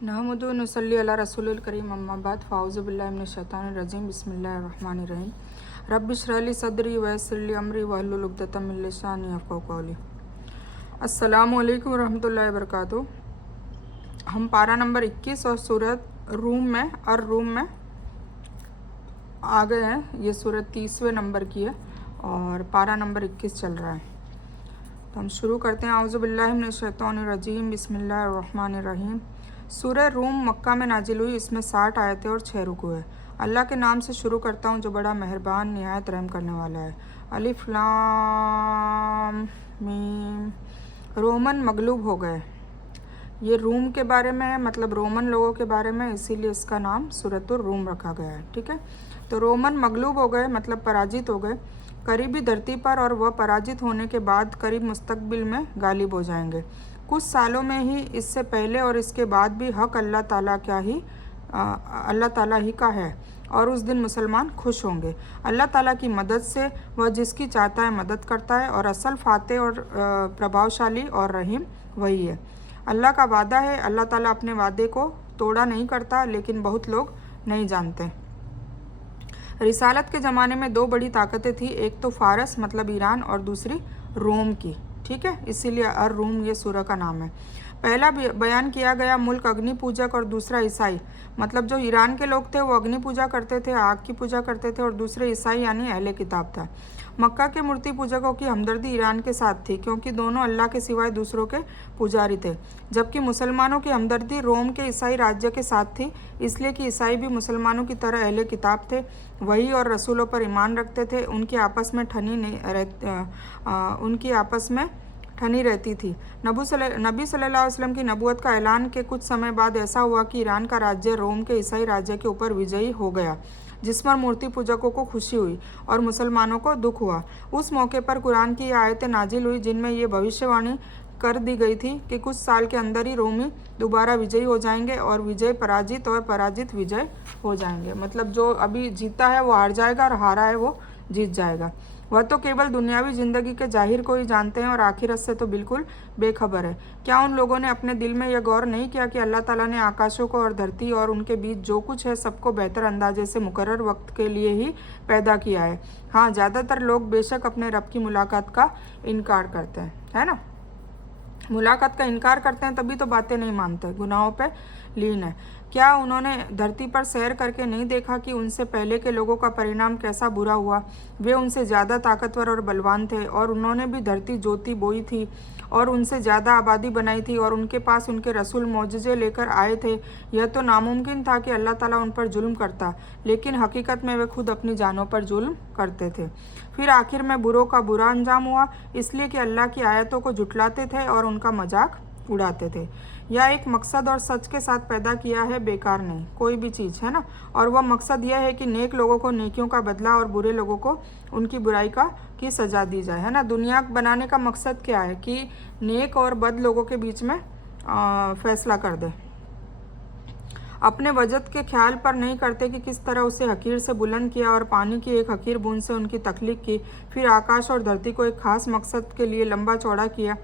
नहमदु व नसल्ली अला रसूलिल करीम अम्मा बाद फ़ाऊज़ु बिल्लाहि मिनश शैतानिर रजीम बिस्मिल्लाहिर रहमानिर रहीम रब्बि इश्रह ली सदरी व यस्सिर ली अमरी वहलुल उक़दतम मिन लिसानी यफ़क़हू क़ौली। अस्सलामु अलैकुम रहमतुल्लाहि व बरकातुहू। हम पारा नंबर 21 और सूरत रूम में आ गए हैं। ये सूरत 30वें नंबर की है और पारा नंबर 21 चल रहा है। तो हम शुरू करते हैं। आऊज़ु बिल्लाहि मिनश शैतानिर रजीम बिस्मिल्लाहिर रहमानिर रहीम। सूरह रूम मक्का में नाजिल हुई। इसमें 60 आयतें और 6 रुकू है। अल्लाह के नाम से शुरू करता हूँ जो बड़ा मेहरबान निहायत रहम करने वाला है। अलिफ लाम मीम। रोमन मगलूब हो गए। ये रूम के बारे में है, मतलब रोमन लोगों के बारे में, इसीलिए इसका नाम सूरतुर रूम रखा गया है। ठीक है, तो रोमन मगलूब हो गए मतलब पराजित हो गए करीबी धरती पर, और वह पराजित होने के बाद करीब मुस्तकबिल में गालिब हो जाएंगे। कुछ सालों में ही, इससे पहले और इसके बाद भी, हक अल्लाह ताला ही का है और उस दिन मुसलमान खुश होंगे। अल्लाह ताला की मदद से वह जिसकी चाहता है मदद करता है, और असल फाते और प्रभावशाली और रहीम वही है। अल्लाह का वादा है, अल्लाह ताला अपने वादे को तोड़ा नहीं करता, लेकिन बहुत लोग नहीं जानते। रिसालत के ज़माने में 2 बड़ी ताकतें थी, एक तो फारस मतलब ईरान और दूसरी रोम की। ठीक है, इसीलिए अर रूम ये सूरह का नाम है। पहला बयान किया गया मुल्क अग्नि पूजक और दूसरा ईसाई, मतलब जो ईरान के लोग थे वो अग्नि पूजा करते थे, आग की पूजा करते थे, और दूसरे ईसाई यानी अहले किताब था। मक्का के मूर्ति पूजकों की हमदर्दी ईरान के साथ थी, क्योंकि दोनों अल्लाह के सिवाय दूसरों के पुजारी थे, जबकि मुसलमानों की हमदर्दी रोम के ईसाई राज्य के साथ थी, इसलिए कि ईसाई भी मुसलमानों की तरह अहले किताब थे, वही और रसूलों पर ईमान रखते थे। उनकी आपस में ठनी रहती थी। नबी सल्लल्लाहु अलैहि वसल्लम की नबूवत का ऐलान के कुछ समय बाद ऐसा हुआ कि ईरान का राज्य रोम के ईसाई राज्य के ऊपर विजयी हो गया, जिस पर मूर्ति पूजकों को खुशी हुई और मुसलमानों को दुख हुआ। उस मौके पर कुरान की आयतें नाजिल हुई जिनमें ये भविष्यवाणी कर दी गई थी कि कुछ साल के अंदर ही रोमी दोबारा विजयी हो जाएंगे और विजय पराजित और पराजित विजय हो जाएंगे। मतलब जो अभी जीता है वो हार जाएगा और हारा है वो जीत जाएगा। वह तो केवल दुनियावी ज़िंदगी के जाहिर को ही जानते हैं और आखिरत से तो बिल्कुल बेखबर है। क्या उन लोगों ने अपने दिल में यह गौर नहीं किया कि अल्लाह ताला ने आकाशों को और धरती और उनके बीच जो कुछ है सबको बेहतर अंदाजे से मुकर्रर वक्त के लिए ही पैदा किया है। हाँ, ज़्यादातर लोग बेशक अपने रब की मुलाकात का इनकार करते हैं, है ना। मुलाकात का इनकार करते हैं तभी तो बातें नहीं मानते, गुनाहों पे लीन है। क्या उन्होंने धरती पर सैर करके नहीं देखा कि उनसे पहले के लोगों का परिणाम कैसा बुरा हुआ। वे उनसे ज़्यादा ताकतवर और बलवान थे, और उन्होंने भी धरती जोती बोई थी और उनसे ज़्यादा आबादी बनाई थी, और उनके पास उनके रसूल मौजज़े लेकर आए थे। यह तो नामुमकिन था कि अल्लाह ताला उन पर जुल्म करता, लेकिन हकीकत में वे खुद अपनी जानों पर जुल्म करते थे। फिर आखिर में बुरों का बुरा अंजाम हुआ, इसलिए कि अल्लाह की आयतों को झुटलाते थे और उनका मजाक उड़ाते थे। यह एक मकसद और सच के साथ पैदा किया है, बेकार नहीं कोई भी चीज़, है ना। और वह मकसद यह है कि नेक लोगों को नेकियों का बदला और बुरे लोगों को उनकी बुराई की सज़ा दी जाए, है ना। दुनिया बनाने का मकसद क्या है कि नेक और बद लोगों के बीच में फैसला कर दे। अपने वजद के ख्याल पर नहीं करते कि किस तरह उसे हकीर से बुलंद किया और पानी की एक हकीर बूंद से उनकी तख्लीक की, फिर आकाश और धरती को एक खास मकसद के लिए लंबा चौड़ा किया।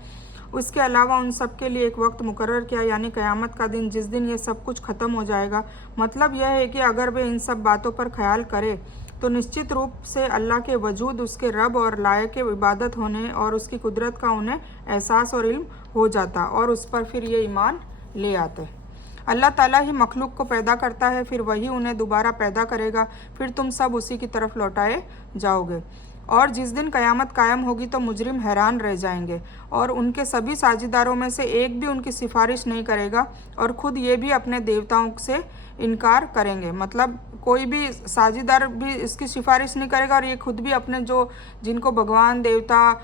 उसके अलावा उन सब के लिए एक वक्त मुकर्रर किया, यानी क़यामत का दिन, जिस दिन ये सब कुछ ख़त्म हो जाएगा। मतलब यह है कि अगर वे इन सब बातों पर ख्याल करें तो निश्चित रूप से अल्लाह के वजूद, उसके रब और लायक इबादत होने और उसकी कुदरत का उन्हें एहसास और इल्म हो जाता, और उस पर फिर ये ईमान ले आते। अल्लाह ताला ही मखलूक को पैदा करता है, फिर वही उन्हें दोबारा पैदा करेगा, फिर तुम सब उसी की तरफ लौटाए जाओगे। और जिस दिन क़यामत कायम होगी तो मुजरिम हैरान रह जाएंगे, और उनके सभी साझेदारों में से एक भी उनकी सिफारिश नहीं करेगा, और ख़ुद ये भी अपने देवताओं से इनकार करेंगे। मतलब कोई भी साझेदार भी इसकी सिफारिश नहीं करेगा, और ये खुद भी अपने जिनको भगवान देवता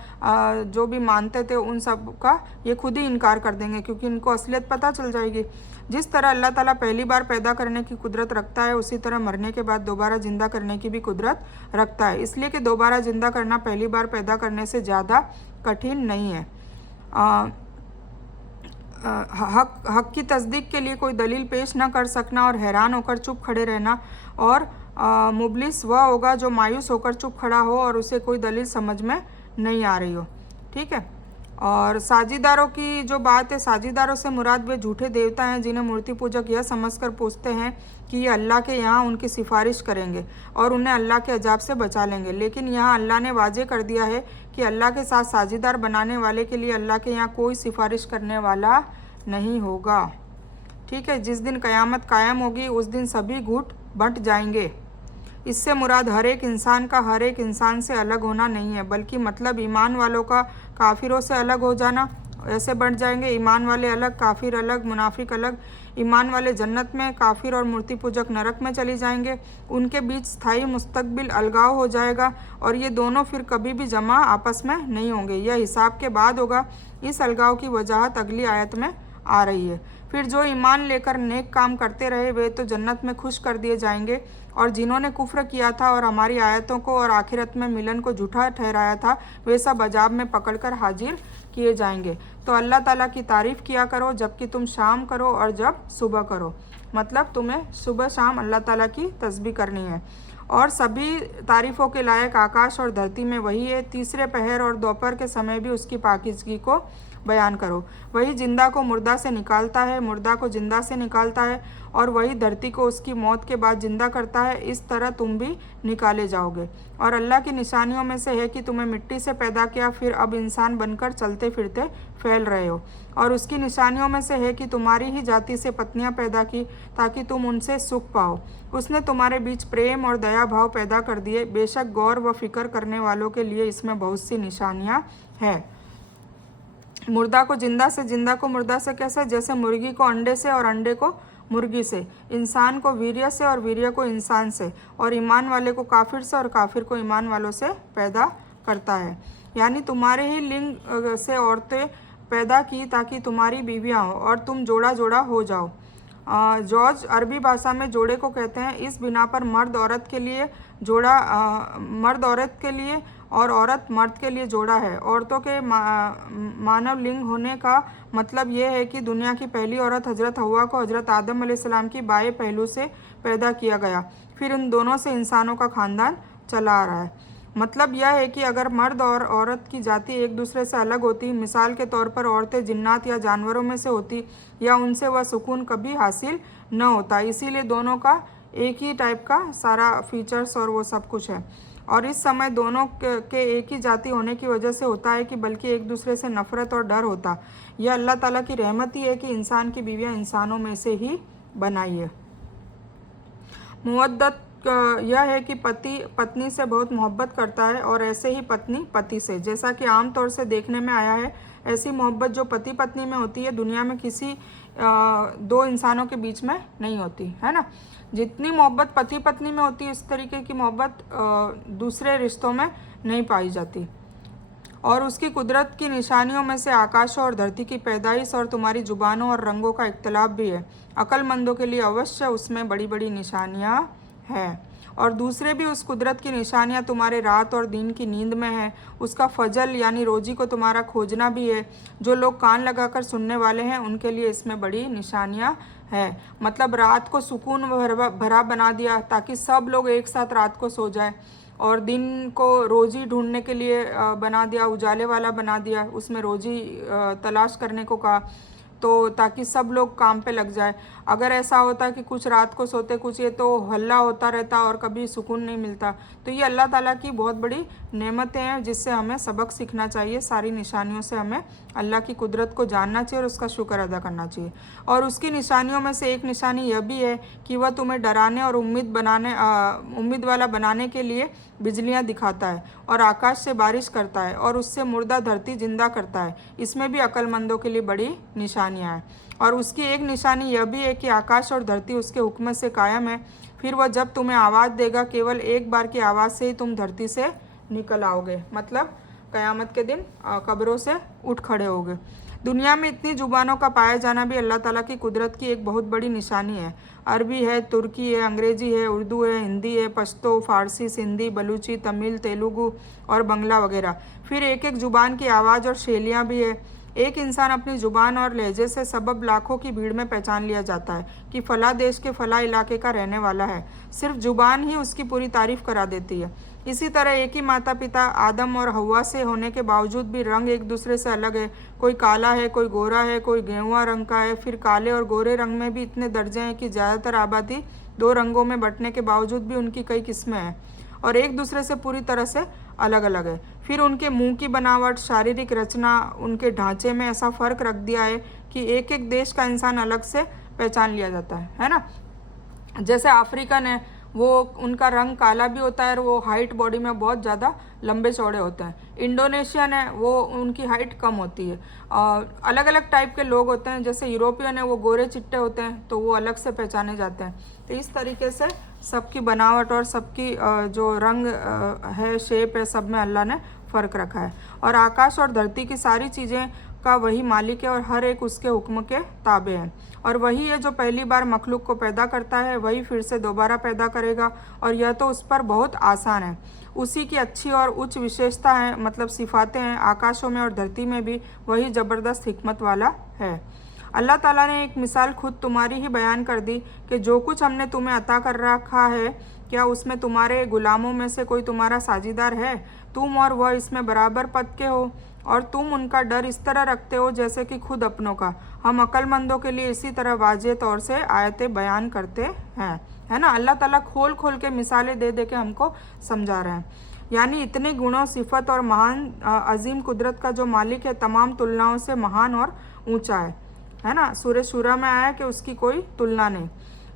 जो भी मानते थे उन सब का ये खुद ही इनकार कर देंगे, क्योंकि इनको असलियत पता चल जाएगी। जिस तरह अल्लाह ताला पहली बार पैदा करने की कुदरत रखता है, उसी तरह मरने के बाद दोबारा ज़िंदा करने की भी कुदरत रखता है, इसलिए कि दोबारा ज़िंदा करना पहली बार पैदा करने से ज़्यादा कठिन नहीं है। हक की तस्दीक के लिए कोई दलील पेश न कर सकना और हैरान होकर चुप खड़े रहना, और मुबलिस वह होगा जो मायूस होकर चुप खड़ा हो और उसे कोई दलील समझ में नहीं आ रही हो। ठीक है, और साझीदारों की जो बात है, साझीदारों से मुराद वे झूठे देवता हैं जिन्हें मूर्ति पूजक यह समझकर पूजते हैं कि ये अल्लाह के यहाँ उनकी सिफारिश करेंगे और उन्हें अल्लाह के अजाब से बचा लेंगे। लेकिन यहाँ अल्लाह ने वाजे कर दिया है कि अल्लाह के साथ साझीदार बनाने वाले के लिए अल्लाह के यहाँ कोई सिफारिश करने वाला नहीं होगा। ठीक है, जिस दिन क़यामत कायम होगी उस दिन सभी गुट बंट जाएंगे। इससे मुराद हर एक इंसान का हर एक इंसान से अलग होना नहीं है, बल्कि मतलब ईमान वालों का काफिरों से अलग हो जाना। ऐसे बंट जाएंगे, ईमान वाले अलग, काफिर अलग, मुनाफिक अलग। ईमान वाले जन्नत में, काफिर और मूर्ति पूजक नरक में चली जाएंगे। उनके बीच स्थायी मुस्तकबिल अलगाव हो जाएगा और ये दोनों फिर कभी भी जमा आपस में नहीं होंगे। यह हिसाब के बाद होगा। इस अलगाव की वजाहत अगली आयत में आ रही है। फिर जो ईमान लेकर नेक काम करते रहे वे तो जन्नत में खुश कर दिए जाएंगे, और जिन्होंने कुफ्र किया था और हमारी आयतों को और आखिरत में मिलन को झूठा ठहराया था वे सब अजाब में पकड़कर हाजिर किए जाएंगे। तो अल्लाह ताला की तारीफ़ किया करो जबकि तुम शाम करो और जब सुबह करो। मतलब तुम्हें सुबह शाम अल्लाह ताला की तस्बीह करनी है। और सभी तारीफ़ों के लायक आकाश और धरती में वही है। तीसरे पहर और दोपहर के समय भी उसकी पाकीज़गी को बयान करो। वही जिंदा को मुर्दा से निकालता है, मुर्दा को जिंदा से निकालता है, और वही धरती को उसकी मौत के बाद जिंदा करता है। इस तरह तुम भी निकाले जाओगे। और अल्लाह की निशानियों में से है कि तुम्हें मिट्टी से पैदा किया, फिर अब इंसान बनकर चलते फिरते फैल रहे हो। और उसकी निशानियों में से है कि तुम्हारी ही जाति से पत्नियां पैदा की ताकि तुम उनसे सुख पाओ। उसने तुम्हारे बीच प्रेम और दया भाव पैदा कर दिए। बेशक गौर व फिक्र करने वालों के लिए इसमें बहुत सी निशानियां हैं। मुर्दा को जिंदा से, जिंदा को मुर्दा से कैसे? जैसे मुर्गी को अंडे से और अंडे को मुर्गी से, इंसान को वीर्य से और वीर्य को इंसान से, और ईमान वाले को काफिर से और काफिर को ईमान वालों से पैदा करता है। यानी तुम्हारे ही लिंग से औरतें पैदा की ताकि तुम्हारी बीवियां हो और तुम जोड़ा जोड़ा हो जाओ। जॉर्ज अरबी भाषा में जोड़े को कहते हैं। इस बिना पर मर्द औरत के लिए जोड़ा, मर्द औरत के लिए और औरत मर्द के लिए जोड़ा है। औरतों के मानव लिंग होने का मतलब यह है कि दुनिया की पहली औरत हजरत हव्वा को हजरत आदम अलैहिस्सलाम की बाएं पहलू से पैदा किया गया, फिर उन दोनों से इंसानों का खानदान चला आ रहा है। मतलब यह है कि अगर मर्द और औरत की जाति एक दूसरे से अलग होती, मिसाल के तौर पर औरतें जिन्नात या जानवरों में से होती, या उनसे वह सुकून कभी हासिल न होता। इसीलिए दोनों का एक ही टाइप का सारा फीचर्स और वो सब कुछ है। और इस समय दोनों के एक ही जाति होने की वजह से होता है कि बल्कि एक दूसरे से नफरत और डर होता। यह अल्लाह ताला की रहमत ही है कि इंसान की बीवियां इंसानों में से ही बनाई है। मुवद्दत यह है कि पति पत्नी से बहुत मोहब्बत करता है और ऐसे ही पत्नी पति से। जैसा कि आम तौर से देखने में आया है, ऐसी मोहब्बत जो पति पत्नी में होती है दुनिया में किसी दो इंसानों के बीच में नहीं होती है ना। जितनी मोहब्बत पति पत्नी में होती है उस तरीके की मोहब्बत दूसरे रिश्तों में नहीं पाई जाती। और उसकी कुदरत की निशानियों में से आकाशों और धरती की पैदाइश और तुम्हारी जुबानों और रंगों का इख्तलाफ भी है। अक्लमंदों के लिए अवश्य उसमें बड़ी बड़ी निशानियाँ हैं। और दूसरे भी उस कुदरत की निशानियाँ तुम्हारे रात और दिन की नींद में है। उसका फजल यानी रोजी को तुम्हारा खोजना भी है। जो लोग कान लगाकर सुनने वाले हैं उनके लिए इसमें बड़ी निशानियाँ है। मतलब रात को सुकून भरा बना दिया ताकि सब लोग एक साथ रात को सो जाए, और दिन को रोजी ढूंढने के लिए बना दिया, उजाले वाला बना दिया, उसमें रोजी तलाश करने को कहा, तो ताकि सब लोग काम पे लग जाए। अगर ऐसा होता कि कुछ रात को सोते कुछ ये तो हल्ला होता रहता और कभी सुकून नहीं मिलता। तो ये अल्लाह ताला की बहुत बड़ी नेमतें हैं जिससे हमें सबक सीखना चाहिए। सारी निशानियों से हमें अल्लाह की कुदरत को जानना चाहिए और उसका शुक्र अदा करना चाहिए। और उसकी निशानियों में से एक निशानी यह भी है कि वह तुम्हें डराने और उम्मीद वाला बनाने के लिए बिजलियाँ दिखाता है और आकाश से बारिश करता है और उससे मुर्दा धरती जिंदा करता है। इसमें भी अक्लमंदों के लिए बड़ी निशानियाँ हैं। और उसकी एक निशानी यह भी है कि आकाश और धरती उसके हुक्म से कायम है। फिर वह जब तुम्हें आवाज़ देगा केवल एक बार की आवाज़ से ही तुम धरती से निकल आओगे। मतलब क़यामत के दिन कब्रों से उठ खड़े होगे। दुनिया में इतनी जुबानों का पाया जाना भी अल्लाह ताला की कुदरत की एक बहुत बड़ी निशानी है। अरबी है, तुर्की है, अंग्रेज़ी है, उर्दू है, हिंदी है, पश्तो, फ़ारसी, सिंधी, बलूची, तमिल, तेलुगु और बंगला वगैरह। फिर एक एक ज़ुबान की आवाज़ और शैलियाँ भी है। एक इंसान अपनी जुबान और लहजे से सबब लाखों की भीड़ में पहचान लिया जाता है कि फला देश के फला इलाके का रहने वाला है। सिर्फ जुबान ही उसकी पूरी तारीफ करा देती है। इसी तरह एक ही माता पिता आदम और हवा से होने के बावजूद भी रंग एक दूसरे से अलग है। कोई काला है, कोई गोरा है, कोई गेहुआ रंग का है। फिर काले और गोरे रंग में भी इतने दर्जे हैं कि ज़्यादातर आबादी दो रंगों में बंटने के बावजूद भी उनकी कई किस्में हैं और एक दूसरे से पूरी तरह से अलग अलग है। फिर उनके मुंह की बनावट, शारीरिक रचना, उनके ढांचे में ऐसा फ़र्क रख दिया है कि एक एक देश का इंसान अलग से पहचान लिया जाता है ना। जैसे अफ्रीकन है, वो उनका रंग काला भी होता है और वो हाइट बॉडी में बहुत ज़्यादा लंबे चौड़े होते हैं। इंडोनेशियन है, वो उनकी हाइट कम होती है। अलग अलग टाइप के लोग होते हैं। जैसे यूरोपियन है, वो गोरे चिट्टे होते हैं तो वो अलग से पहचाने जाते हैं। तो इस तरीके से सबकी बनावट और सबकी जो रंग है, शेप है, सब में अल्लाह ने फ़र्क रखा है। और आकाश और धरती की सारी चीज़ें का वही मालिक है और हर एक उसके हुक्म के ताबे हैं। और वही है जो पहली बार मखलूक को पैदा करता है, वही फिर से दोबारा पैदा करेगा और यह तो उस पर बहुत आसान है। उसी की अच्छी और उच्च विशेषता है, मतलब सिफातें हैं आकाशों में और धरती में भी। वही ज़बरदस्त हिकमत वाला है। अल्लाह ताला ने एक मिसाल खुद तुम्हारी ही बयान कर दी कि जो कुछ हमने तुम्हें अता कर रखा है, क्या उसमें तुम्हारे गुलामों में से कोई तुम्हारा साझीदार है? तुम और वह इसमें बराबर पद के हो और तुम उनका डर इस तरह रखते हो जैसे कि खुद अपनों का। हम अक्लमंदों के लिए इसी तरह वाज़ेह तौर से आयतें बयान करते हैं, है ना। अल्लाह ताला खोल खोल के मिसालें दे दे के हमको समझा रहे हैं। यानी इतने गुणों, सिफत और महान अजीम कुदरत का जो मालिक है, तमाम तुलनाओं से महान और ऊंचा है ना। सूरह शूरा में आया कि उसकी कोई तुलना नहीं।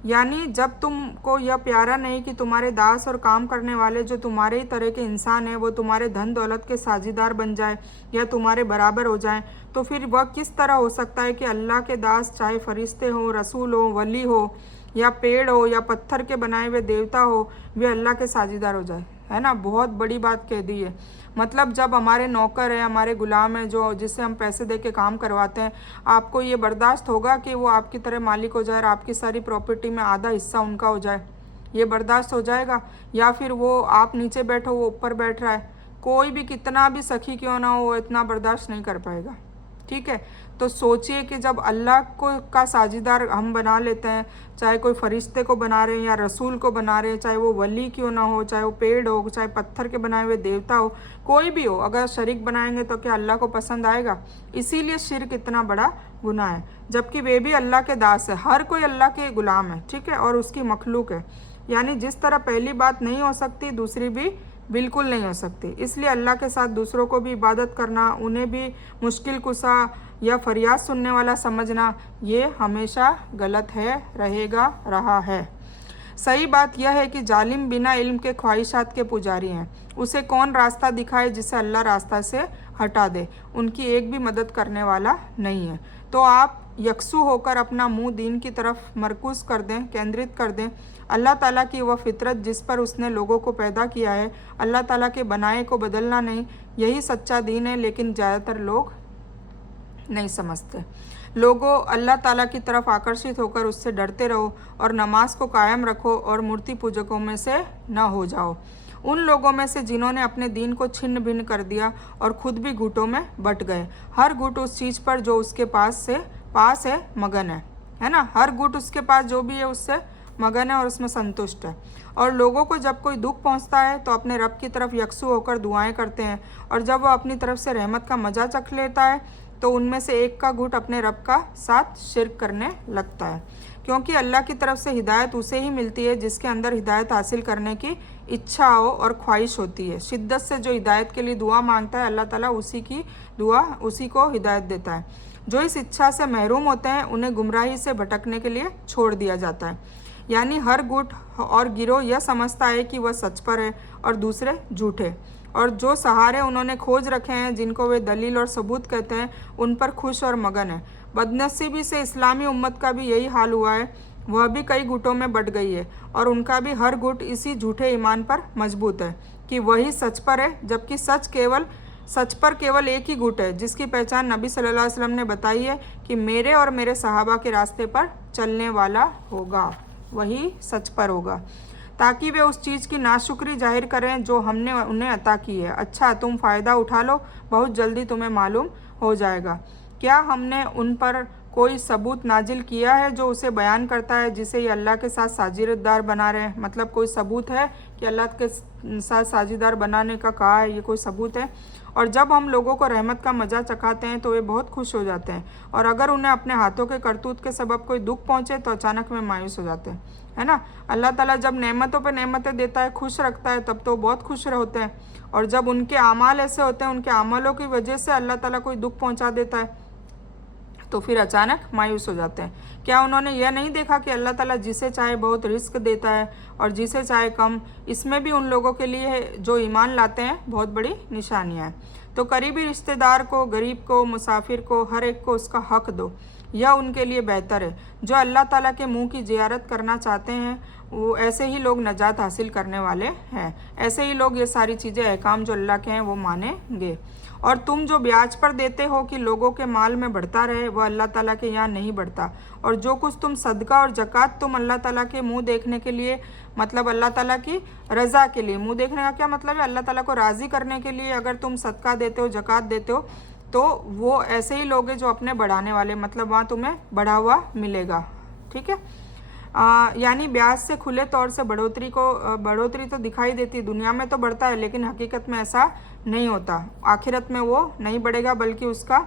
यानी जब तुमको यह प्यारा नहीं कि तुम्हारे दास और काम करने वाले जो तुम्हारे ही तरह के इंसान हैं वो तुम्हारे धन दौलत के साझीदार बन जाए या तुम्हारे बराबर हो जाएं, तो फिर वह किस तरह हो सकता है कि अल्लाह के दास, चाहे फरिश्ते हो, रसूल हो, वली हो या पेड़ हो या पत्थर के बनाए हुए देवता हो, वे अल्लाह के साझीदार हो जाए, है ना। बहुत बड़ी बात कह दी है। मतलब जब हमारे नौकर हैं, हमारे गुलाम हैं, जो जिससे हम पैसे दे के काम करवाते हैं, आपको ये बर्दाश्त होगा कि वो आपकी तरह मालिक हो जाए और आपकी सारी प्रॉपर्टी में आधा हिस्सा उनका हो जाए? ये बर्दाश्त हो जाएगा? या फिर वो आप नीचे बैठो, वो ऊपर बैठ रहा है? कोई भी कितना भी सखी क्यों ना हो, वो इतना बर्दाश्त नहीं कर पाएगा। ठीक है, तो सोचिए कि जब अल्लाह को का साझीदार हम बना लेते हैं, चाहे कोई फरिश्ते को बना रहे हैं या रसूल को बना रहे हैं, चाहे वो वली क्यों ना हो, चाहे वो पेड़ हो, चाहे पत्थर के बनाए हुए देवता हो, कोई भी हो, अगर शरीक बनाएंगे तो क्या अल्लाह को पसंद आएगा? इसीलिए शिर्क इतना बड़ा गुनाह है, जबकि वे भी अल्लाह के दास है। हर कोई अल्लाह के गुलाम है, ठीक है, और उसकी मखलूक है। यानी जिस तरह पहली बात नहीं हो सकती, दूसरी भी बिल्कुल नहीं हो सकती। इसलिए अल्लाह के साथ दूसरों को भी इबादत करना, उन्हें भी मुश्किल कुशा या फरियाद सुनने वाला समझना, ये हमेशा गलत है, रहेगा, रहा है। सही बात यह है कि जालिम बिना इल्म के ख्वाहिशात के पुजारी हैं। उसे कौन रास्ता दिखाए जिसे अल्लाह रास्ता से हटा दे? उनकी एक भी मदद करने वाला नहीं है। तो आप यकसू होकर अपना मुंह दीन की तरफ मरकूज़ कर दें, केंद्रित कर दें। अल्लाह ताला की वह फितरत जिस पर उसने लोगों को पैदा किया है, अल्लाह ताला के बनाए को बदलना नहीं, यही सच्चा दीन है। लेकिन ज़्यादातर लोग नहीं समझते। लोगों, अल्लाह ताला की तरफ आकर्षित होकर उससे डरते रहो और नमाज को कायम रखो और मूर्ति पूजकों में से न हो जाओ, उन लोगों में से जिन्होंने अपने दीन को छिन्न भिन्न कर दिया और खुद भी गुटों में बट गए। हर गुट उस चीज़ पर जो उसके पास है मगन है ना। हर गुट उसके पास जो भी है उससे मगन है और उसमें संतुष्ट है। और लोगों को जब कोई दुख पहुंचता है तो अपने रब की तरफ यकसू होकर दुआएं करते हैं, और जब वह अपनी तरफ से रहमत का मजा चख लेता है तो उनमें से एक का गुट अपने रब का साथ शिर्क करने लगता है। क्योंकि अल्लाह की तरफ से हिदायत उसे ही मिलती है जिसके अंदर हिदायत हासिल करने की इच्छा हो और ख्वाहिश होती है। शिद्दत से जो हिदायत के लिए दुआ मांगता है, अल्लाह ताला उसी को हिदायत देता है। जो इस इच्छा से महरूम होते हैं उन्हें गुमराही से भटकने के लिए छोड़ दिया जाता है। यानी हर गुट और गिरोह यह समझता है कि वह सच पर है और दूसरे झूठे, और जो सहारे उन्होंने खोज रखे हैं, जिनको वे दलील और सबूत कहते हैं, उन पर खुश और मगन है। बदनसीबी से इस्लामी उम्मत का भी यही हाल हुआ है। वह भी कई गुटों में बट गई है और उनका भी हर गुट इसी झूठे ईमान पर मजबूत है कि वही सच पर है, जबकि सच पर केवल एक ही गुट है जिसकी पहचान नबी सल्लल्लाहु अलैहि वसल्लम ने बताई है कि मेरे और मेरे सहाबा के रास्ते पर चलने वाला होगा, वही सच पर होगा, ताकि वे उस चीज़ की नाशुक्री जाहिर करें जो हमने उन्हें अता की है। अच्छा, तुम फ़ायदा उठा लो, बहुत जल्दी तुम्हें मालूम हो जाएगा। क्या हमने उन पर कोई सबूत नाजिल किया है जो उसे बयान करता है जिसे ये अल्लाह के साथ साझेदार बना रहे हैं? मतलब कोई सबूत है कि अल्लाह के साथ साझेदार बनाने का कहा है, ये कोई सबूत है? और जब हम लोगों को रहमत का मज़ा चखाते हैं तो वे बहुत खुश हो जाते हैं, और अगर उन्हें अपने हाथों के करतूत के सबब कोई दुख पहुंचे तो अचानक में मायूस हो जाते हैं, है ना। अल्लाह ताला जब नेमतों पे नेमतें देता है, खुश रखता है, तब तो बहुत खुश होते हैं, और जब उनके अमाल ऐसे होते हैं, उनके अमलों की वजह से अल्लाह ताला कोई दुख पहुंचा देता है तो फिर अचानक मायूस हो जाते हैं। क्या उन्होंने यह नहीं देखा कि अल्लाह ताला जिसे चाहे बहुत रिस्क देता है और जिसे चाहे कम? इसमें भी उन लोगों के लिए जो ईमान लाते हैं बहुत बड़ी निशानियाँ हैं। तो करीबी रिश्तेदार को, गरीब को, मुसाफिर को, हर एक को उसका हक दो, यह उनके लिए बेहतर है। जो अल्लाह ताला के मुंह की ज़ियारत करना चाहते हैं वो ऐसे ही लोग नजात हासिल करने वाले हैं। ऐसे ही लोग ये सारी चीज़ें अहकाम जो अल्लाह के हैं वो मानेंगे। और तुम जो ब्याज पर देते हो कि लोगों के माल में बढ़ता रहे, वह अल्लाह ताला के यहाँ नहीं बढ़ता। और जो कुछ तुम सदका और ज़कात तुम अल्लाह ताला के मुंह देखने के लिए, मतलब अल्लाह ताला की रज़ा के लिए, मुंह देखने का क्या मतलब है, अल्लाह ताला को राज़ी करने के लिए अगर तुम सदका देते हो, ज़कात देते हो, तो वो ऐसे ही लोग हैं जो अपने बढ़ाने वाले, मतलब वहाँ तुम्हें बढ़ा हुआ मिलेगा। ठीक है। यानी ब्याज से खुले तौर से बढ़ोतरी तो दिखाई देती है, दुनिया में तो बढ़ता है, लेकिन हकीकत में ऐसा नहीं होता। आखिरत में वो नहीं बढ़ेगा, बल्कि उसका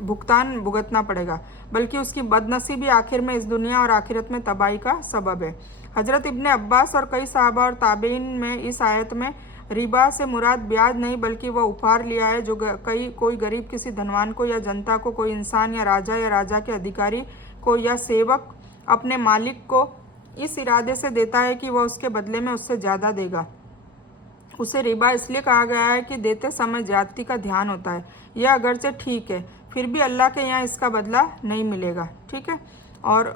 भुगतान भुगतना पड़ेगा, बल्कि उसकी बदनसीबी आखिर में इस दुनिया और आखिरत में तबाही का सबब है। हज़रत इब्ने अब्बास और कई साहबा और ताबीन में इस आयत में रिबा से मुराद ब्याज नहीं बल्कि वह उपहार लिया है जो कोई गरीब किसी धनवान को या जनता को, कोई इंसान या राजा के अधिकारी को या सेवक अपने मालिक को इस इरादे से देता है कि वह उसके बदले में उससे ज़्यादा देगा। उसे रिबा इसलिए कहा गया है कि देते समय ज्यादती का ध्यान होता है। यह अगरचे ठीक है, फिर भी अल्लाह के यहाँ इसका बदला नहीं मिलेगा। ठीक है। और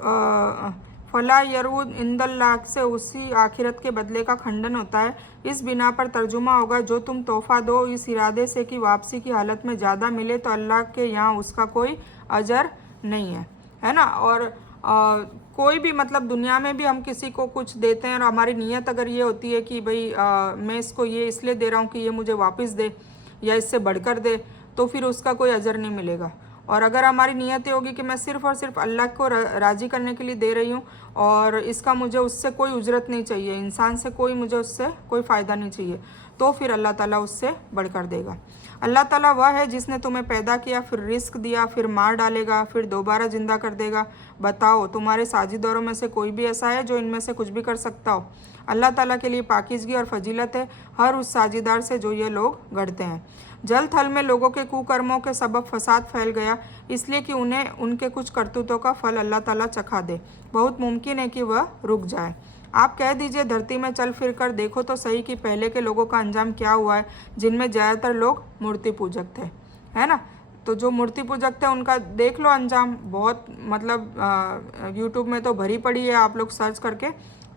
फला यरूद इंदल्लाह से उसी आखिरत के बदले का खंडन होता है। इस बिना पर तर्जुमा होगा, जो तुम तोहफा दो इस इरादे से कि वापसी की हालत में ज़्यादा मिले तो अल्लाह के यहाँ उसका कोई अजर नहीं है ना। और कोई भी, मतलब दुनिया में भी हम किसी को कुछ देते हैं और हमारी नीयत अगर ये होती है कि भाई मैं इसको ये इसलिए दे रहा हूँ कि ये मुझे वापस दे या इससे बढ़कर दे, तो फिर उसका कोई अजर नहीं मिलेगा। और अगर हमारी नीयत ये होगी कि मैं सिर्फ़ और सिर्फ अल्लाह को राज़ी करने के लिए दे रही हूँ और इसका मुझे उससे कोई उजरत नहीं चाहिए, इंसान से मुझे उससे कोई फ़ायदा नहीं चाहिए, तो फिर अल्लाह ताला उससे बढ़कर देगा। अल्लाह ताला वह है जिसने तुम्हें पैदा किया, फिर रिस्क दिया, फिर मार डालेगा, फिर दोबारा ज़िंदा कर देगा। बताओ तुम्हारे साझेदारों में से कोई भी ऐसा है जो इनमें से कुछ भी कर सकता हो? अल्लाह ताला के लिए पाकीज़गी और फजीलत है हर उस साझेदार से जो ये लोग गढ़ते हैं। जल थल में लोगों के कुकर्मों के सबब फसाद फैल गया, इसलिए कि उन्हें उनके कुछ करतूतों का फल अल्लाह ताला चखा दे। बहुत मुमकिन है कि वह रुक जाए। आप कह दीजिए धरती में चल फिर कर देखो तो सही कि पहले के लोगों का अंजाम क्या हुआ है, जिनमें ज़्यादातर लोग मूर्ति पूजक थे, है ना। तो जो मूर्ति पूजक थे उनका देख लो अंजाम, बहुत मतलब यूट्यूब में तो भरी पड़ी है, आप लोग सर्च करके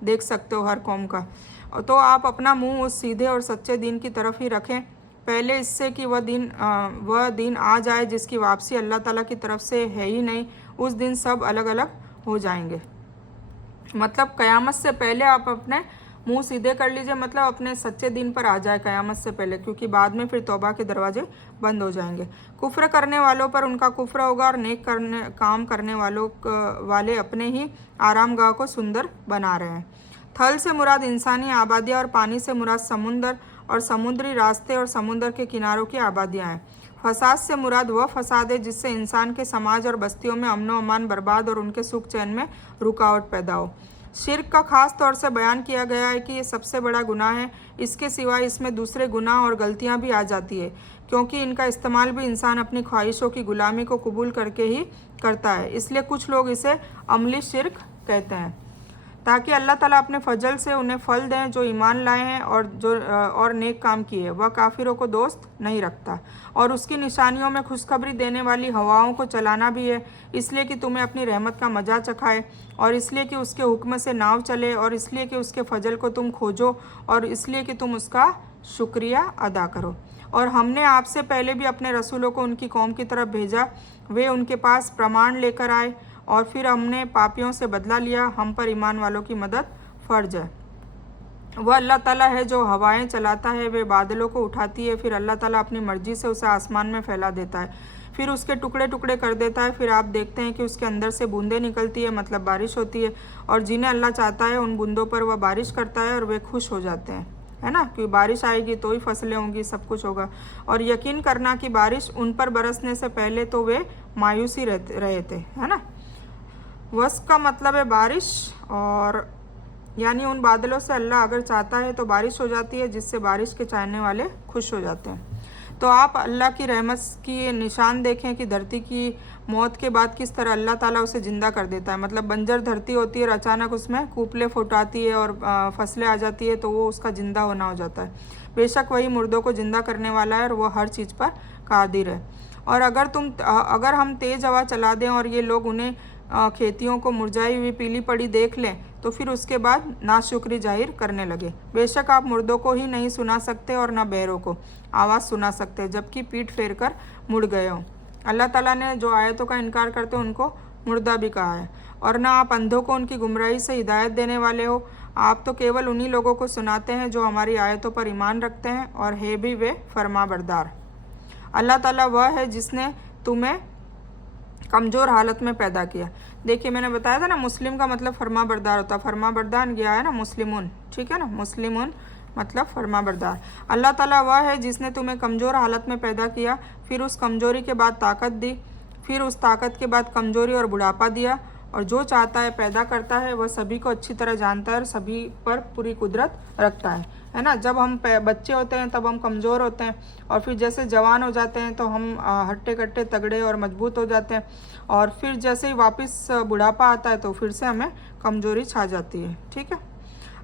देख सकते हो हर कौम का। तो आप अपना मुंह उस सीधे और सच्चे दीन की तरफ ही रखें, पहले इससे कि वह दिन आ जाए जिसकी वापसी अल्लाह ताला की तरफ से है ही नहीं। उस दिन सब अलग अलग हो जाएंगे। मतलब क़यामत से पहले आप अपने मुंह सीधे कर लीजिए, मतलब अपने सच्चे दिन पर आ जाए क़यामत से पहले, क्योंकि बाद में फिर तौबा के दरवाजे बंद हो जाएंगे। कुफ्र करने वालों पर उनका कुफ्र होगा और नेक काम करने वाले अपने ही आरामगाह को सुंदर बना रहे हैं। थल से मुराद इंसानी आबादियाँ और पानी से मुराद समुंदर और समुद्री रास्ते और समुद्र के किनारों की आबादियाँ हैं। फसाद से मुराद वह फसाद है जिससे इंसान के समाज और बस्तियों में अमन व अमान बर्बाद और उनके सुख चैन में रुकावट पैदा हो। शिर्क का खास तौर से बयान किया गया है कि ये सबसे बड़ा गुनाह है। इसके सिवाय इसमें दूसरे गुनाह और गलतियां भी आ जाती है, क्योंकि इनका इस्तेमाल भी इंसान अपनी ख्वाहिशों की गुलामी को कबूल करके ही करता है। इसलिए कुछ लोग इसे अमली शिर्क कहते हैं, ताकि अल्लाह ताला अपने फजल से उन्हें फल दें जो ईमान लाए हैं और नेक काम किए। वह काफिरों को दोस्त नहीं रखता और उसकी निशानियों में खुशखबरी देने वाली हवाओं को चलाना भी है, इसलिए कि तुम्हें अपनी रहमत का मजा चखाए, और इसलिए कि उसके हुक्म से नाव चले, और इसलिए कि उसके फजल को तुम खोजो, और इसलिए कि तुम उसका शुक्रिया अदा करो। और हमने आपसे पहले भी अपने रसूलों को उनकी कौम की तरफ भेजा, वे उनके पास प्रमाण लेकर आए, और फिर हमने पापियों से बदला लिया। हम पर ईमान वालों की मदद फ़र्ज है। वह अल्लाह ताला है जो हवाएं चलाता है, वे बादलों को उठाती है, फिर अल्लाह ताला अपनी मर्जी से उसे आसमान में फैला देता है, फिर उसके टुकड़े टुकड़े कर देता है, फिर आप देखते हैं कि उसके अंदर से बूंदें निकलती है, मतलब बारिश होती है, और जिन्हें अल्लाह चाहता है उन बूंदों पर वह बारिश करता है और वे खुश हो जाते हैं, है ना, क्योंकि बारिश आएगी तो ही फसलें होंगी, सब कुछ होगा। और यकीन करना कि बारिश उन पर बरसने से पहले तो वे मायूस ही रहे थे, है ना। वस का मतलब है बारिश, और यानी उन बादलों से अल्लाह अगर चाहता है तो बारिश हो जाती है, जिससे बारिश के चाहने वाले खुश हो जाते हैं। तो आप अल्लाह की रहमत की निशान देखें कि धरती की मौत के बाद किस तरह अल्लाह ताला उसे ज़िंदा कर देता है। मतलब बंजर धरती होती है और अचानक उसमें कूपले फुटाती है और फसलें आ जाती है, तो वो उसका ज़िंदा होना हो जाता है। बेशक वही मुर्दों को ज़िंदा करने वाला है और वह हर चीज़ पर कादिर है। और अगर हम तेज़ हवा चला दें और ये लोग उन्हें खेतियों को मुरझाई हुई पीली पड़ी देख लें, तो फिर उसके बाद नाशुक्री जाहिर करने लगे। बेशक आप मुर्दों को ही नहीं सुना सकते और न बहरों को आवाज़ सुना सकते, जबकि पीठ फेर कर मुड़ गए हों। अल्लाह ताला ने जो आयतों का इनकार करते उनको मुर्दा भी कहा है। और ना आप अंधों को उनकी गुमराही से हिदायत देने वाले हो, आप तो केवल उन्हीं लोगों को सुनाते हैं जो हमारी आयतों पर ईमान रखते हैं, और है भी वे फरमाबरदार। अल्लाह ताला वह है जिसने तुम्हें कमज़ोर हालत में पैदा किया। देखिए मैंने बताया था ना, मुस्लिम का मतलब फरमा बरदार होता है, फरमा बरदार गया है ना मुस्लिमुन, ठीक है ना, मुस्लिमुन मतलब फरमा बरदार। अल्लाह ताला वह है जिसने तुम्हें कमज़ोर हालत में पैदा किया, फिर उस कमज़ोरी के बाद ताकत दी, फिर उस ताकत के बाद कमज़ोरी और बुढ़ापा दिया, और जो चाहता है पैदा करता है, वह सभी को अच्छी तरह जानता है और सभी पर पूरी कुदरत रखता है ना। जब हम बच्चे होते हैं तब हम कमज़ोर होते हैं, और फिर जैसे जवान हो जाते हैं तो हम हट्टे कट्टे तगड़े और मजबूत हो जाते हैं, और फिर जैसे ही वापस बुढ़ापा आता है तो फिर से हमें कमज़ोरी छा जाती है, ठीक है।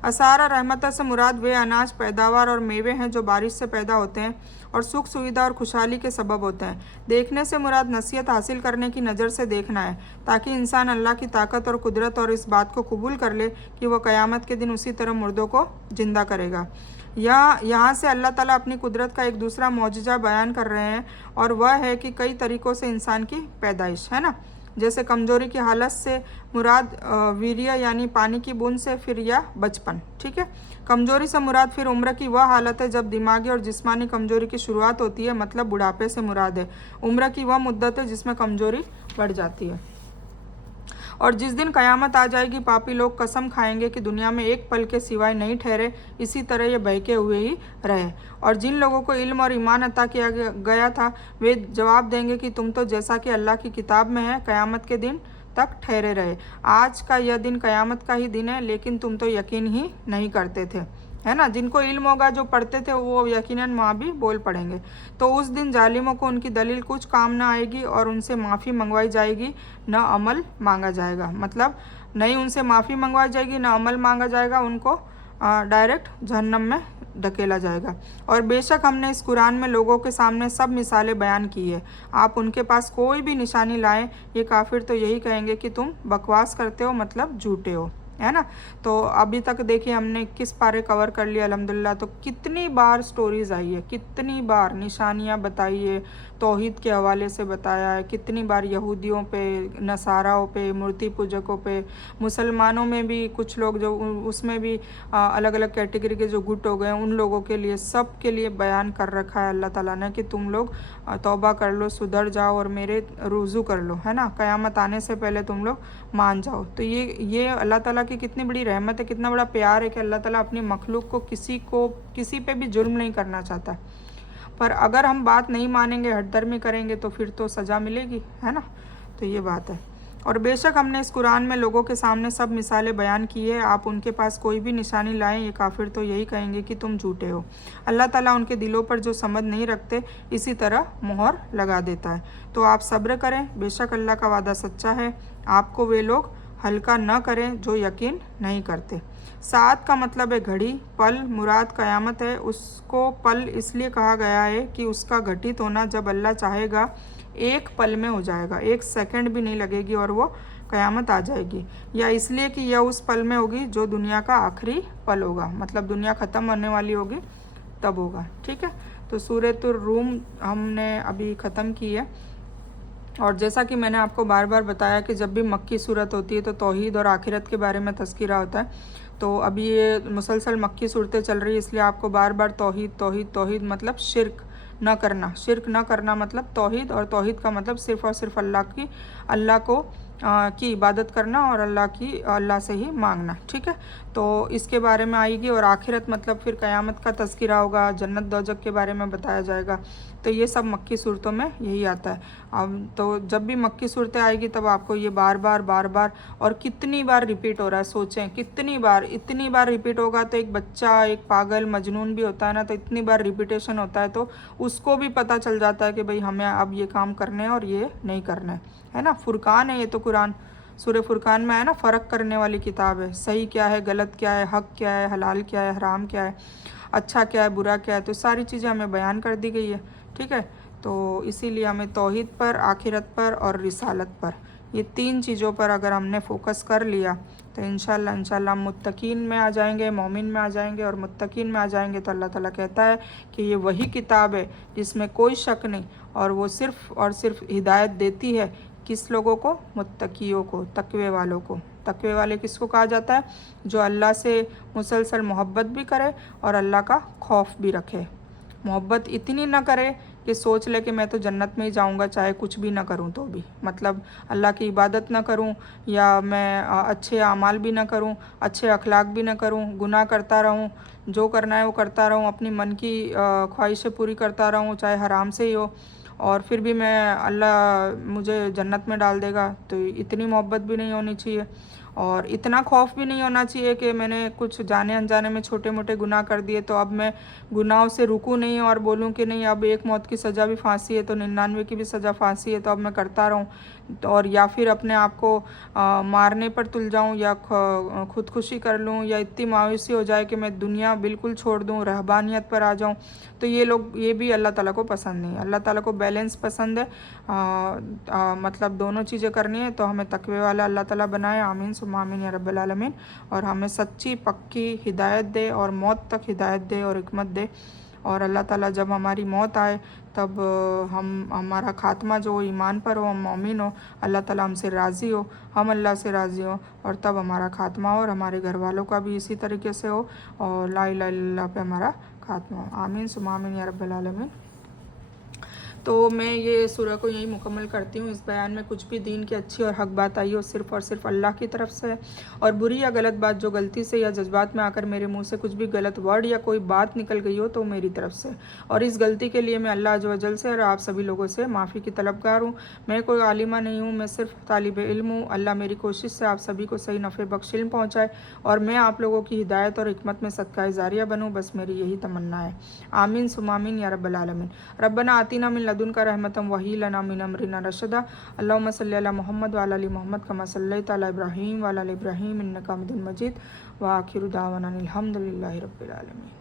असार और रहमत से मुराद वे अनाज, पैदावार और मेवे हैं जो बारिश से पैदा होते हैं और सुख सुविधा और खुशहाली के सबब होते हैं। देखने से मुराद नसीहत हासिल करने की नज़र से देखना है, ताकि इंसान अल्लाह की ताकत और कुदरत और इस बात को कबूल कर ले कि वह क़यामत के दिन उसी तरह मुर्दों को ज़िंदा करेगा। यहाँ से अल्लाह ताला अपनी कुदरत का एक दूसरा मौजज़ा बयान कर रहे हैं, और वह है कि कई तरीक़ों से इंसान की पैदाइश, है ना। जैसे कमज़ोरी की हालत से मुराद वीर्य यानी पानी की बूंद से, फिर या बचपन, ठीक है। कमज़ोरी से मुराद फिर उम्र की वह हालत है जब दिमागी और जिस्मानी कमज़ोरी की शुरुआत होती है, मतलब बुढ़ापे से मुराद है उम्र की वह मुद्दत है जिसमें कमज़ोरी बढ़ जाती है। और जिस दिन क़यामत आ जाएगी, पापी लोग कसम खाएंगे कि दुनिया में एक पल के सिवाय नहीं ठहरे, इसी तरह ये बहके हुए ही रहे। और जिन लोगों को इल्म और ईमान अता किया गया था, वे जवाब देंगे कि तुम तो जैसा कि अल्लाह की किताब में है क़यामत के दिन तक ठहरे रहे। आज का यह दिन क़यामत का ही दिन है, लेकिन तुम तो यकीन ही नहीं करते थे, है ना। जिनको इल्म होगा, जो पढ़ते थे, वो यकीनन वहाँ भी बोल पड़ेंगे। तो उस दिन जालिमों को उनकी दलील कुछ काम ना आएगी और उनसे माफ़ी मंगवाई जाएगी, न अमल मांगा जाएगा। मतलब नहीं उनसे माफ़ी मंगवाई जाएगी, न अमल मांगा जाएगा, उनको डायरेक्ट जहन्नम में धकेला जाएगा। और बेशक हमने इस कुरान में लोगों के सामने सब मिसालें बयान की है, आप उनके पास कोई भी निशानी लाएं, ये काफिर तो यही कहेंगे कि तुम बकवास करते हो, मतलब झूठे हो, है ना। तो अभी तक देखिए हमने 21 पारे कवर कर लिया अल्हम्दुलिल्लाह। तो कितनी बार स्टोरीज़ आई है, कितनी बार निशानियाँ बताई है, तौहीद के हवाले से बताया है, कितनी बार यहूदियों पे, नसाराओं पे, मूर्ति पूजकों पे, मुसलमानों में भी कुछ लोग जो उसमें भी अलग अलग कैटेगरी के जो गुट हो गए, उन लोगों के लिए, सब के लिए बयान कर रखा है अल्लाह ताला ने कि तुम लोग तौबा कर लो, सुधर जाओ और मेरे रुजू कर लो, है ना। क़यामत आने से पहले तुम लोग मान जाओ। तो ये अल्लाह ताला की कितनी बड़ी रहमत है, कितना बड़ा प्यार है कि अल्लाह ताला अपनी मखलूक को किसी पे भी जुल्म नहीं करना चाहता। पर अगर हम बात नहीं मानेंगे, हठधर्मी करेंगे, तो फिर तो सज़ा मिलेगी, है ना। तो ये बात है। और बेशक हमने इस कुरान में लोगों के सामने सब मिसालें बयान की है, आप उनके पास कोई भी निशानी लाएं, ये काफिर तो यही कहेंगे कि तुम झूठे हो। अल्लाह ताला उनके दिलों पर जो समझ नहीं रखते, इसी तरह मोहर लगा देता है। तो आप सब्र करें, बेशक अल्लाह का वादा सच्चा है, आपको वे लोग हल्का न करें जो यकीन नहीं करते। सात का मतलब है घड़ी, पल मुराद क़यामत है। उसको पल इसलिए कहा गया है कि उसका घटित होना जब अल्लाह चाहेगा एक पल में हो जाएगा, एक सेकंड भी नहीं लगेगी और वो क़यामत आ जाएगी। या इसलिए कि यह उस पल में होगी जो दुनिया का आखिरी पल होगा, मतलब दुनिया ख़त्म होने वाली होगी तब होगा, ठीक है। तो सूरतुर रूम हमने अभी ख़त्म की है। और जैसा कि मैंने आपको बार बार बताया कि जब भी मक्की सूरत होती है तो तौहीद और आखिरत के बारे में तज़किरा होता है। तो अभी ये मुसलसल मक्की सूरतें चल रही है, इसलिए आपको बार बार तौहीद तौहीद तौहीद मतलब शिरक न करना, शिरक न करना मतलब तौहीद, और तौहीद का मतलब सिर्फ़ और सिर्फ अल्लाह को की इबादत करना और अल्लाह से ही मांगना। ठीक है, तो इसके बारे में आएगी। और आखिरत मतलब फिर क़यामत का तज़किरा होगा, जन्नत दोज़ख के बारे में बताया जाएगा। तो ये सब मक्की सूरतों में यही आता है। अब तो जब भी मक्की सूरतें आएगी तब आपको ये बार बार और कितनी बार रिपीट हो रहा है, सोचें कितनी बार, इतनी बार रिपीट होगा तो एक बच्चा, एक पागल मजनून भी होता है ना, तो इतनी बार रिपीटेशन होता है तो उसको भी पता चल जाता है कि भाई हमें अब ये काम करने हैं और ये नहीं करने, है ना। फुरकान है ये तो, कुरान सूरह फुरकान में है ना, फ़र्क करने वाली किताब है। सही क्या है, गलत क्या है, हक क्या है, हलाल क्या है, हराम क्या है, अच्छा क्या है, बुरा क्या है, तो सारी चीज़ें हमें बयान कर दी गई है। ठीक है, तो इसीलिए हमें तौहीद पर, आखिरत पर और रिसालत पर, ये 3 चीज़ों पर अगर हमने फ़ोकस कर लिया तो इंशाल्लाह हम मुत्तकीन में आ जाएंगे, मोमिन में आ जाएंगे। और मुत्तकीन में आ जाएंगे तो अल्लाह ताला कहता है कि ये वही किताब है जिसमें कोई शक नहीं, और वो सिर्फ़ और सिर्फ हिदायत देती है किस लोगों को, मुत्तकियों को, तकवे वालों को। तकवे वाले किसको कहा जाता है, जो अल्लाह से मुसलसल मोहब्बत भी करे और अल्लाह का खौफ भी रखे। मोहब्बत इतनी ना करे कि सोच ले कि मैं तो जन्नत में ही जाऊंगा चाहे कुछ भी ना करूं तो भी, मतलब अल्लाह की इबादत ना करूं, या मैं अच्छे आमाल भी ना करूं, अच्छे अखलाक भी ना करूं, गुनाह करता रहूं, जो करना है वो करता रहूं, अपनी मन की ख्वाहिशें पूरी करता रहूं चाहे हराम से ही हो, और फिर भी मैं अल्लाह मुझे जन्नत में डाल देगा। तो इतनी मोहब्बत भी नहीं होनी चाहिए, और इतना खौफ भी नहीं होना चाहिए कि मैंने कुछ जाने अनजाने में छोटे मोटे गुनाह कर दिए तो अब मैं गुनाहों से रुकूं नहीं और बोलूं कि नहीं अब एक मौत की सज़ा भी फांसी है तो 99 की भी सज़ा फांसी है तो अब मैं करता रहूं, और या फिर अपने आप को मारने पर तुल जाऊं, या खुदकुशी कर लूं, या इतनी मायूसी हो जाए कि मैं दुनिया बिल्कुल छोड़ दूं, रहबानियत पर आ जाऊं। तो ये भी अल्लाह ताला को पसंद नहीं है। अल्लाह ताला को बैलेंस पसंद है, मतलब दोनों चीज़ें करनी है। तो हमें तकवे वाला अल्लाह ताला बनाए, आमीन सुम्मा आमीन या रब्बिल आलमीन। और हमें सच्ची पक्की हिदायत दे और मौत तक हिदायत दे और हिकमत दे। और अल्लाह ताला जब हमारी मौत आए तब हमारा ख़ात्मा जो ईमान पर हो, हम मोमिन हो, अल्लाह ताला हमसे राज़ी हो, हम अल्लाह से राज़ी हो, और तब हमारा ख़ात्मा हो और हमारे घर वालों का भी इसी तरीके से हो, और ला इलाहा इल्लल्लाह पे हमारा ख़ात्मा हो। आमीन सुम्मा आमीन या रब्बिल आलमीन। तो मैं ये सूरह को यही मुकम्मल करती हूँ। इस बयान में कुछ भी दीन की अच्छी और हक बात आई हो सिर्फ़ और सिर्फ अल्लाह की तरफ से है, और बुरी या गलत बात जो गलती से या जज्बात में आकर मेरे मुंह से कुछ भी गलत वर्ड या कोई बात निकल गई हो तो मेरी तरफ से, और इस गलती के लिए मैं अल्लाह अज़्ज़ व जल से और आप सभी लोगों से माफ़ी की तलबगार हूँ। मैं कोई आलिमा नहीं हूँ, मैं सिर्फ तालिब इल्म हूँ। अल्लाह मेरी कोशिश से आप सभी को सही नफ़े बख्श इल्म पहुँचाए और मैं आप लोगों की हिदायत और हिकमत में सदका जारिया बनूँ, बस मेरी यही तमन्ना है। आमीन सुम्मा आमीन या रब्बिल आलमीन। रब्बना आतिना मिन लदुनका रहमतम वही लना मिन अमरिना रशदा। अल्लाहुम्मा सल्ली अला मोहम्मद व अला आलि मोहम्मद कमा सल्लैता अला इब्राहीम व अला आलि इब्राहीम इन्नका हमीदुम मजीद। व आखिरु दावाना अनिल हम्दुलिल्लाहि रब्बिल आलमीन।